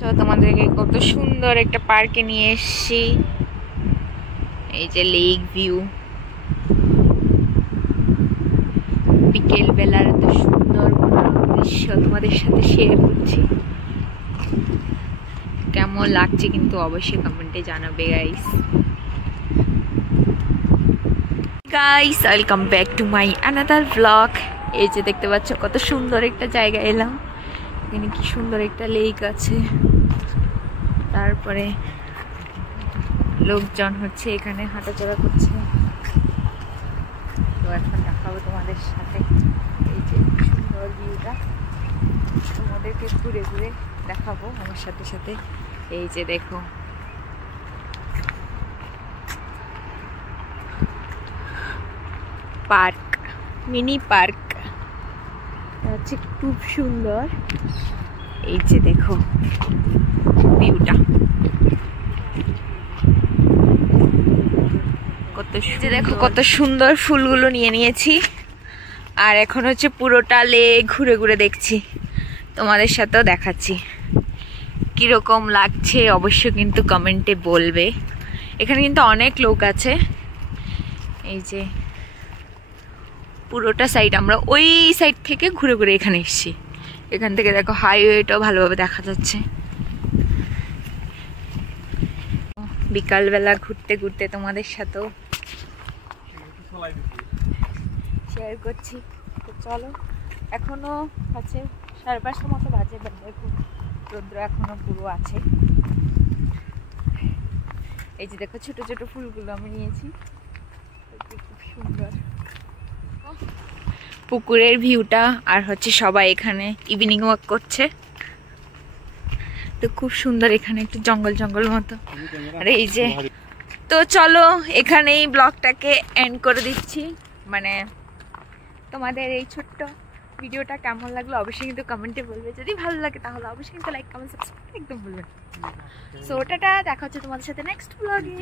তো তোমাদেরকে কত সুন্দর একটা পার্কে নিয়ে এসেছি। এই যে লেক ভিউ, বিকেল বেলার এত সুন্দর দৃশ্য তোমাদের সাথে শেয়ার করছি। কেমন লাগছে কিন্তু অবশ্যই কমেন্টে জানাবে guys. Welcome back to my another blog. এই যে দেখতে পাচ্ছ কত সুন্দর একটা জায়গা এলাম। এখানে কি সুন্দর একটা লেক আছে, তারপরে লোকজন হচ্ছে এখানে হাঁটাচলা করছে। তো এখন দেখাবো তোমাদের সাথে এই যে সুন্দর ভিউটা, তোমাদেরকে ঘুরে ঘুরে দেখাবো আমার সাথে সাথে। এই যে দেখো পার্ক, মিনি পার্ক হচ্ছে খুব সুন্দর। এই যে দেখো ভিউটা কত, দেখো কত সুন্দর ফুলগুলো নিয়ে নিয়েছি। আর এখন হচ্ছে পুরোটা লেক ঘুরে ঘুরে দেখছি, তোমাদের সাথেও দেখাচ্ছি। কিরকম লাগছে অবশ্যই কিন্তু কমেন্টে বলবে। এখানে কিন্তু অনেক লোক আছে। এই যে পুরোটা সাইড, আমরা ওই সাইড থেকে ঘুরে ঘুরে এখানে এসেছি। এখান থেকে দেখো হাইওয়েটাও ভালোভাবে দেখা যাচ্ছে। বিকালবেলা ঘুরতে ঘুরতে তোমাদের সাথেও শেয়ার করছি। তো চলো, এখনো আছে 5:30 মতো বাজে, দেখো রৌদ্র এখনো পুরো আছে। এই যে দেখো ছোট ছোট ফুলগুলো আমি নিয়েছি, খুব সুন্দর পুকুরের ভিউটা। আর হচ্ছে সবাই এখানে ইভিনিং ওয়াক করছে, তো খুব সুন্দর। এখানে একটু জঙ্গল জঙ্গল মতো। আর এই যে, তো চলো এখানেই ব্লগটাকে এন্ড করে দিচ্ছি। মানে তোমাদের এই ছোট্ট ভিডিওটা কেমন লাগলো অবশ্যই কিন্তু কমেন্টে বলবে। যদি ভালো লাগে তাহলে অবশ্যই কিন্তু লাইক, কমেন্ট, সাবস্ক্রাইব একদম বলবেন। সো টাটা, দেখা হচ্ছে তোমাদের সাথে নেক্সট ব্লগে।